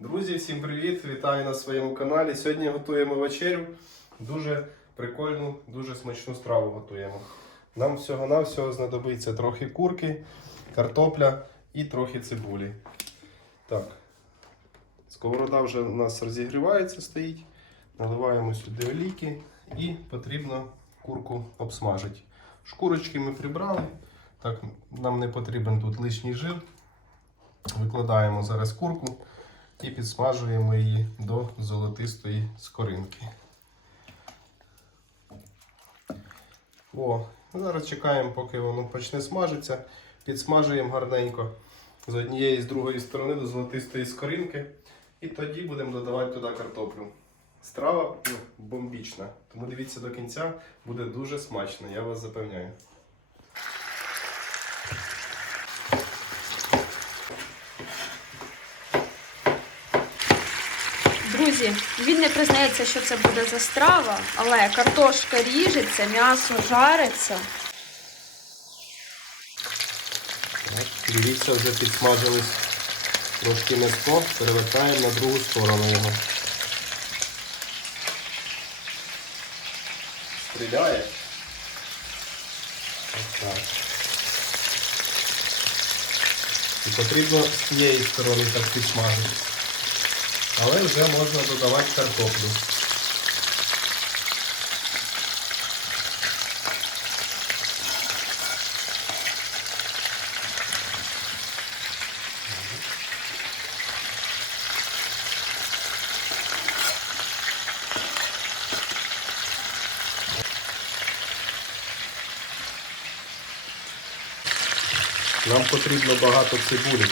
Друзі, всім привіт! Вітаю на своєму каналі. Сьогодні готуємо вечерю. Дуже прикольну, дуже смачну страву готуємо. Нам всього-навсього знадобиться трохи курки, картопля і трохи цибулі. Так, сковорода вже у нас розігрівається, стоїть. Наливаємо сюди олійки і потрібно курку обсмажити. Шкурочки ми прибрали. Так, нам не потрібен тут лишній жир. Викладаємо зараз курку і підсмажуємо її до золотистої скоринки. О, зараз чекаємо, поки воно почне смажитися. Підсмажуємо гарненько з однієї і з другої сторони до золотистої скоринки. І тоді будемо додавати туди картоплю. Страва ну, бомбічна, тому дивіться до кінця, буде дуже смачно, я вас запевняю. Друзі, він не признається, що це буде за страва, але картошка ріжеться, м'ясо жариться. Так, Дивіться, вже підсмажились трошки м'ясо, перевертаємо на другу сторону його. Стріляє. Ось так. І потрібно з цієї сторони так підсмажити. Але вже можна додавати картоплю. Нам потрібно багато цибулі.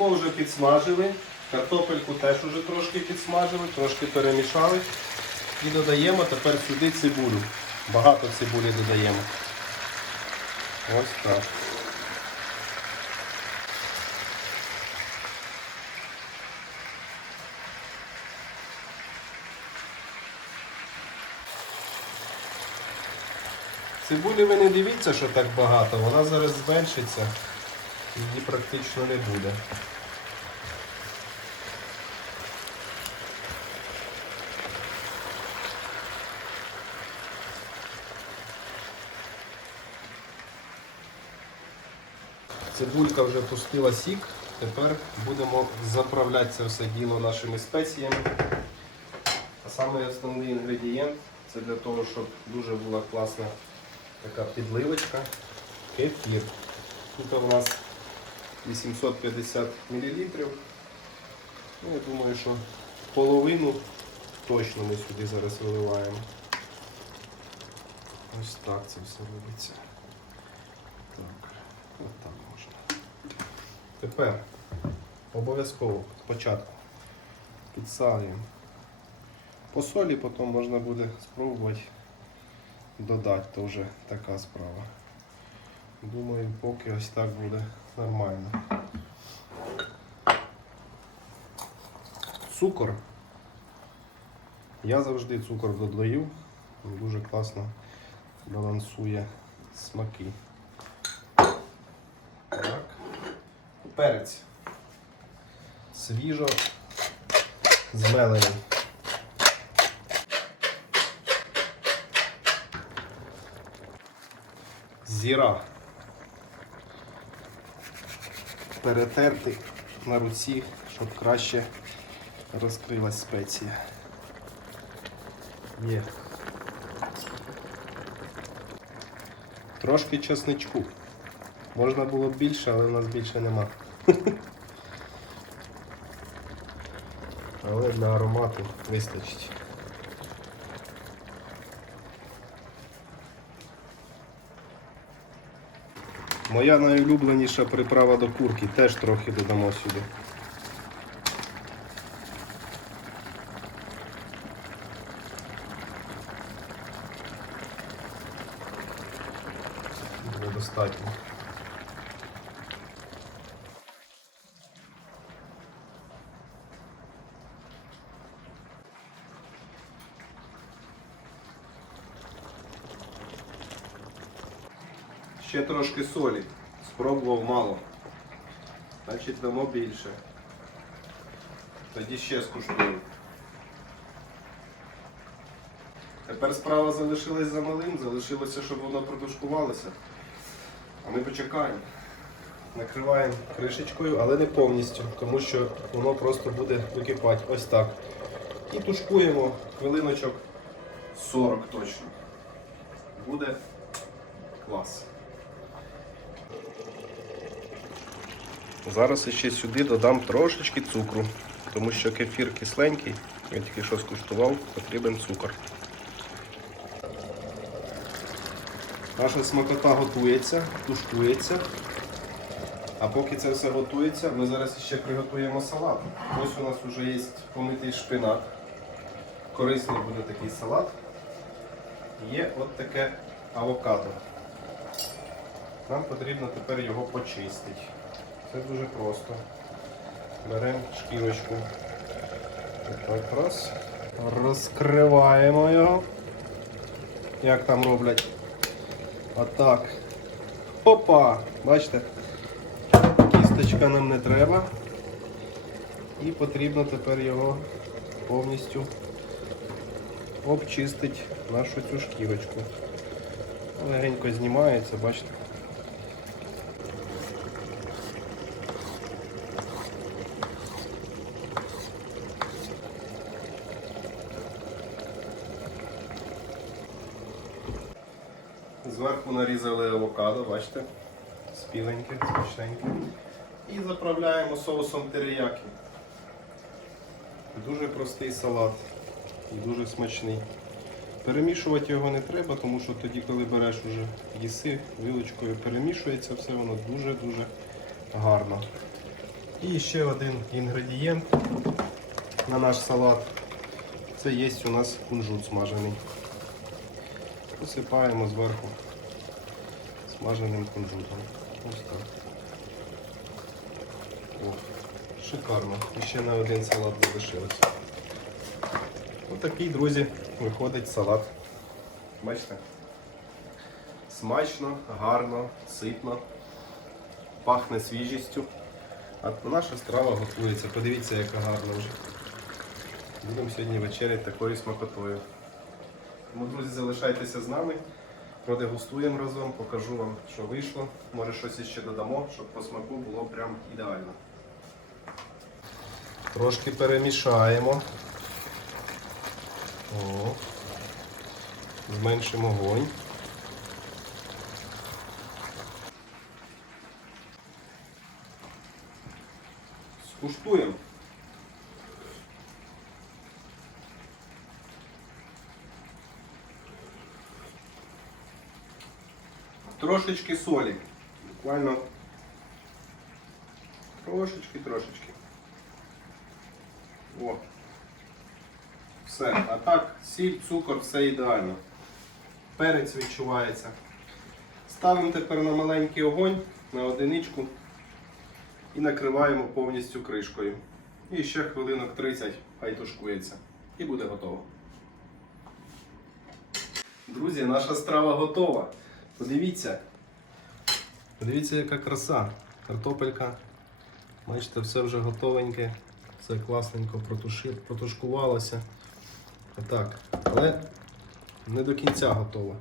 М'яско вже підсмажили, картопельку теж вже трошки підсмажили, трошки перемішали. І додаємо тепер сюди цибулю. Багато цибулі додаємо. Ось так. Цибулі ви не дивіться, що так багато, вона зараз зменшиться, її практично не буде. Цибулька вже пустила сік, тепер будемо заправляти це все діло нашими спеціями. А самий основний інгредієнт це для того, щоб дуже була класна така підливочка, кефір. Тут у нас 850 мл. Ну, я думаю, що половину точно ми сюди зараз виливаємо. Ось так це все робиться. Так, от так можна. Тепер обов'язково спочатку підсалюємо. По солі потім можна буде спробувати додати, то вже така справа. Думаю, поки ось так буде нормально. Цукор. Я завжди цукор додаю. Дуже класно балансує смаки. Так. Перець. Свіжо змелений. Зіра. Перетерти на руці, щоб краще розкрилась спеція. Є. Трошки чесничку. Можна було б більше, але в нас більше нема. Але для аромату вистачить. Моя найулюбленіша приправа до курки теж трохи додамо сюди. Буде достатньо. Ще трошки солі. Спробував мало. Значить дамо більше. Тоді ще скуштую. Тепер справа залишилась за малим, залишилося, щоб воно протушкувалося. А ми почекаємо. Накриваємо кришечкою, але не повністю, тому що воно просто буде википати ось так. І тушкуємо хвилиночок 40 точно. Буде клас. Зараз ще сюди додам трошечки цукру, тому що кефір кисленький, я тільки що скуштував, потрібен цукор. Наша смакота готується, тушкується. А поки це все готується, ми зараз ще приготуємо салат. Ось у нас вже є помитий шпинат. Корисний буде такий салат. Є от таке авокадо. Нам потрібно тепер його почистити. Це дуже просто. Беремо шкірочку. Так, раз. Розкриваємо його. Як там роблять? Отак. Опа! Бачите? Кісточка нам не треба. І потрібно тепер його повністю обчистити нашу цю шкірочку. Легенько знімається, бачите? Зверху нарізали авокадо, бачите? Спіленьке, смачненьке. І заправляємо соусом териякі. Дуже простий салат і дуже смачний. Перемішувати його не треба, тому що тоді, коли береш уже їси, вилочкою перемішується все, воно дуже-дуже гарно. І ще один інгредієнт на наш салат. Це є у нас кунжут смажений. Посипаємо зверху смаженим кунжутом. Ось так. О, шикарно. І ще на один салат залишилось. Ось такий, друзі, виходить салат. Бачите? Смачно, гарно, ситно, пахне свіжістю. А наша страва готується. Подивіться, яка гарна вже. Будемо сьогодні вечеряти такою смакотою. Тому, друзі, залишайтеся з нами. Продегустуємо разом, покажу вам, що вийшло. Може щось іще додамо, щоб по смаку було прям ідеально. Трошки перемішаємо. О. Зменшимо вогонь. Скуштуємо. Трошечки солі. Буквально трошечки, трошечки. О. Все. А так, сіль, цукор, все ідеально. Перець відчувається. Ставимо тепер на маленький огонь, на одиничку і накриваємо повністю кришкою. І ще хвилинок 30 хай тушкується. І буде готово. Друзі, наша страва готова. Подивіться. Подивіться, яка краса. Картопелька. Бачите, все вже готовеньке. Все класненько протушкувалося. Отак. Але не до кінця готово.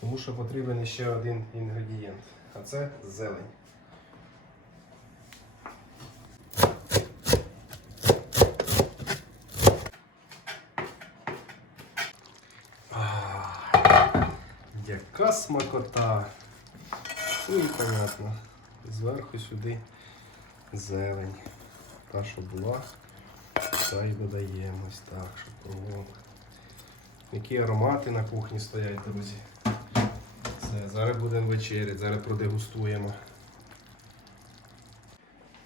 Тому що потрібен ще один інгредієнт. А це зелень. Яка смакота! Ну і понятно. Зверху сюди зелень. Та, що була, та й додаємо так, щоб кругом. Які аромати на кухні стоять, друзі. Все, зараз будемо вечеряти, зараз продегустуємо.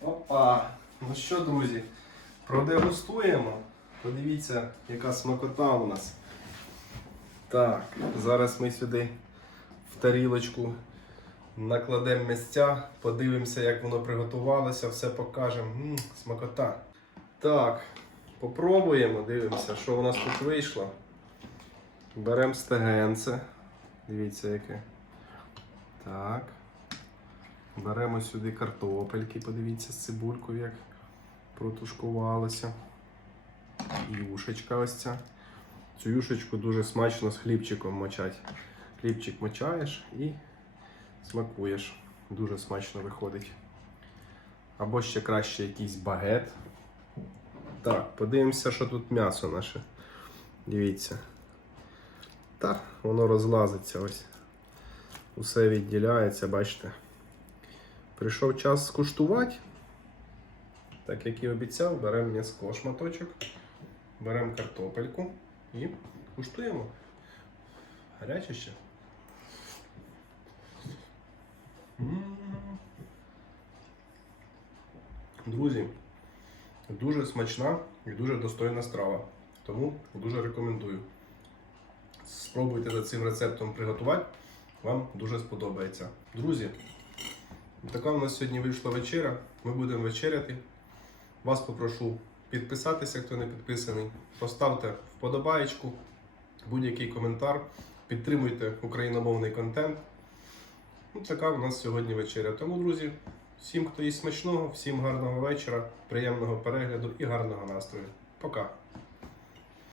Опа! Ну що, друзі, продегустуємо. Подивіться, яка смакота у нас. Так, зараз ми сюди в тарілочку накладемо місця, подивимося, як воно приготувалося, все покажемо. М, смакота. Так, попробуємо, дивимося, що у нас тут вийшло. Беремо стегенце. Дивіться, яке. Так. Беремо сюди картопельки, подивіться з цибулькою, як протушкувалося. Юшечка ось ця. Цю юшечку дуже смачно з хлібчиком мочать. Хлібчик мочаєш і смакуєш. Дуже смачно виходить. Або ще краще якийсь багет. Так, подивимося, що тут м'ясо наше. Дивіться. Так, воно розлазиться ось. Усе відділяється, бачите. Прийшов час скуштувати. Так як і обіцяв, беремо м'яско шматочок, беремо картопельку і куштуємо. Гаряче ще. Друзі, дуже смачна і дуже достойна страва. Тому дуже рекомендую. Спробуйте за цим рецептом приготувати, вам дуже сподобається. Друзі, така у нас сьогодні вийшла вечеря. Ми будемо вечеряти. Вас попрошу підписатися, хто не підписаний. Поставте вподобаєчку, будь-який коментар. Підтримуйте україномовний контент. Ну, така у нас сьогодні вечеря. Тому, друзі, всім, хто їсть смачного, всім гарного вечора, приємного перегляду і гарного настрою. Пока!